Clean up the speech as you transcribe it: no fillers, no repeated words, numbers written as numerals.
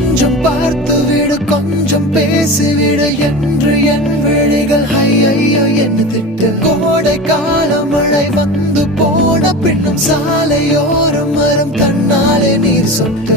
கொஞ்சம் பார்த்து விடு, கொஞ்சம் பேசிவிடு என்று என் விழிகள் ஐயோ என்ன திட்டு. கோடை கால மழை வந்து போன பின்னும் சாலையோரம் மரம் தன்னாலே நீர் சொட்டு.